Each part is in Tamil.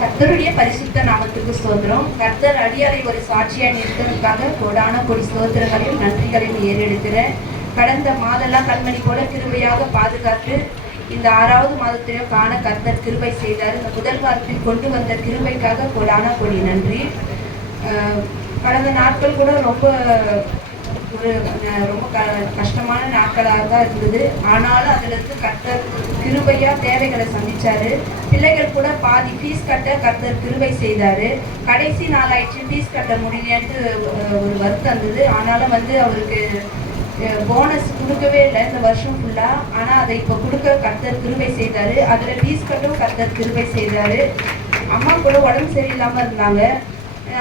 கர்த்தருடைய பரிசுத்த நாமத்துக்கு ஸ்தோத்திரம். கர்த்தர் அடியாரை ஒரு சாட்சியாய் நிறுத்தனுக்காக கோடான கொடி ஸ்தோத்திரங்களையும் நன்றிகளையும் ஏறெடுக்கிறேன். கடந்த மாதெல்லாம் கண்மணி போல கிருபையாக பாதுகாத்து இந்த 6வது மாதத்திலும் காண கர்த்தர் கிருபை செய்தார். இந்த முதல் வாரத்தில் கொண்டு வந்த கிருபைக்காக கோடான கொடி நன்றி. கடந்த நாட்கள் கூட ரொம்ப கஷ்டமான நாட்களாக தான் இருந்தது. ஆனாலும் அதிலிருந்து கர்த்தர் கிருபையா தேவைகளை சந்திச்சாரு. பிள்ளைகள் கூட பாதி ஃபீஸ் கட்ட கர்த்தர் கிருபை செய்தாரு. கடைசி நாளாயிடுச்சு, ஃபீஸ் கட்ட முடியலன்ட்டு ஒரு வருத்தம் இருந்தது. ஆனாலும் அவருக்கு போனஸ் கொடுக்கவே இல்லை இந்த வருஷம் ஃபுல்லா. ஆனா அதை இப்போ கொடுக்க கர்த்தர் கிருபை செய்தாரு. அதுல ஃபீஸ் கட்டும் கர்த்தர் கிருபை செய்தாரு. அம்மா கூட உடம்பு சரியில்லாம இருந்தாங்க.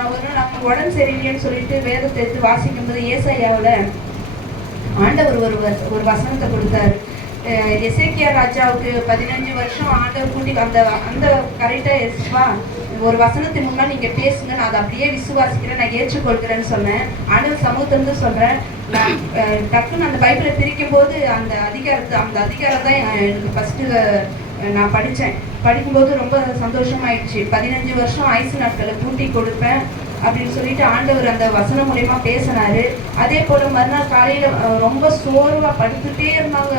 ஒரு நாள் அவங்க உடம்பு சரியில்லைன்னு சொல்லிட்டு வேதத்தை எடுத்து வாசிக்கும் போது ஏசாயாவில் ஆண்டவர் ஒரு வசனத்தை கொடுத்தாரு. எசேக்கியா ராஜாவுக்கு 15 வருஷம் ஆண்டவர் கூட்டி அந்த கரெக்டா எஸ்வா ஒரு வசனத்துக்கு முன்னாடி நீங்க பேசுங்க, நான் அதை அப்படியே விசுவாசிக்கிறேன், நான் ஏற்றுக்கொள்கிறேன்னு சொன்னேன். ஆண்டவர் சமூகத்திலிருந்து சொல்றேன். நான் டக்குன்னு அந்த பைபிளை பிரிக்கும் போது அந்த அதிகாரம் தான் எனக்கு ஃபர்ஸ்ட் நான் படிக்கும்போது ரொம்ப சந்தோஷமாயிடுச்சு. 15 வருஷம் ஆயுசு நாட்களை கூட்டி கொடுப்பேன் அப்படின்னு சொல்லிட்டு ஆண்டவர் அந்த வசனம் மூலயமா பேசினாரு. அதே போல மறுநாள் காலையில ரொம்ப சோர்வா படுத்துட்டே இருந்தாங்க.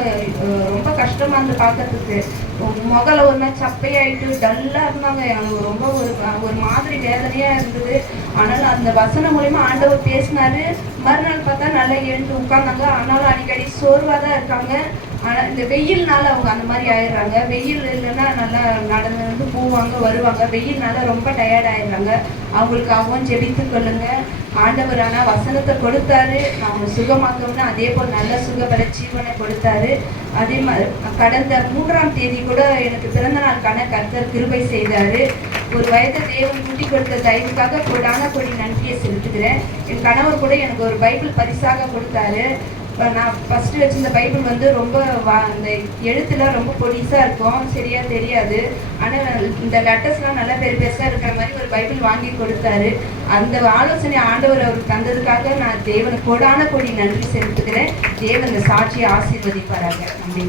ரொம்ப கஷ்டமா இருந்து பார்க்கறதுக்கு. முகல ஒரு மாதிரி சப்பையாயிட்டு டல்லா இருந்தாங்க. எனக்கு ரொம்ப ஒரு மாதிரி வேதனையா இருந்தது. ஆனாலும் அந்த வசனம் மூலயமா ஆண்டவர் பேசினாரு. மறுநாள் பார்த்தா நல்லா எழுந்து உட்கார்ந்தாங்க. ஆனாலும் அடிக்கடி சோர்வா தான் இருக்காங்க. ஆனால் இந்த வெயில்னால அவங்க அந்த மாதிரி ஆயிடுறாங்க. வெயில் இல்லைன்னா நல்லா நடந்து போவாங்க வருவாங்க. வெயில்னால ரொம்ப டயர்ட் ஆயிடுறாங்க. அவங்களுக்காகவும் ஜெபித்து கொள்ளுங்க. ஆண்டவர் ஆனால் வசனத்தை கொடுத்தாரு, அவங்க சுகமாக்கணும்னா அதே போல் நல்ல சுகபல ஜீவனை கொடுத்தாரு. அதே மாதிரி கடந்த 3ஆம் தேதி கூட எனக்கு பிறந்த நாளுக்கான கர்த்தர் கிருபை செய்தாரு. ஒரு வயதை தேவன் கூட்டி கொடுத்த தயவுக்காக கோடான கொடி நன்றியை செலுத்துகிறேன். என் கணவர் கூட எனக்கு ஒரு பைபிள் பரிசாக கொடுத்தாரு. நான் ஃபர்ஸ்ட் வச்சிருந்த பைபிள் ரொம்ப அந்த எழுத்துலாம் ரொம்ப பொடிசா இருக்கும், சரியா தெரியாது. ஆனால் இந்த லெட்டர்ஸ்லாம் நல்லா பெருசா இருக்கிற மாதிரி ஒரு பைபிள் வாங்கி கொடுத்தாரு. அந்த ஆலோசனை ஆண்டவர் அவருக்கு தந்ததுக்காக நான் தேவனுக்கு கோடான கொடி நன்றி செலுத்துகிறேன். தேவன் இந்த சாட்சியை ஆசீர்வதிப்பாராங்க. நன்றி.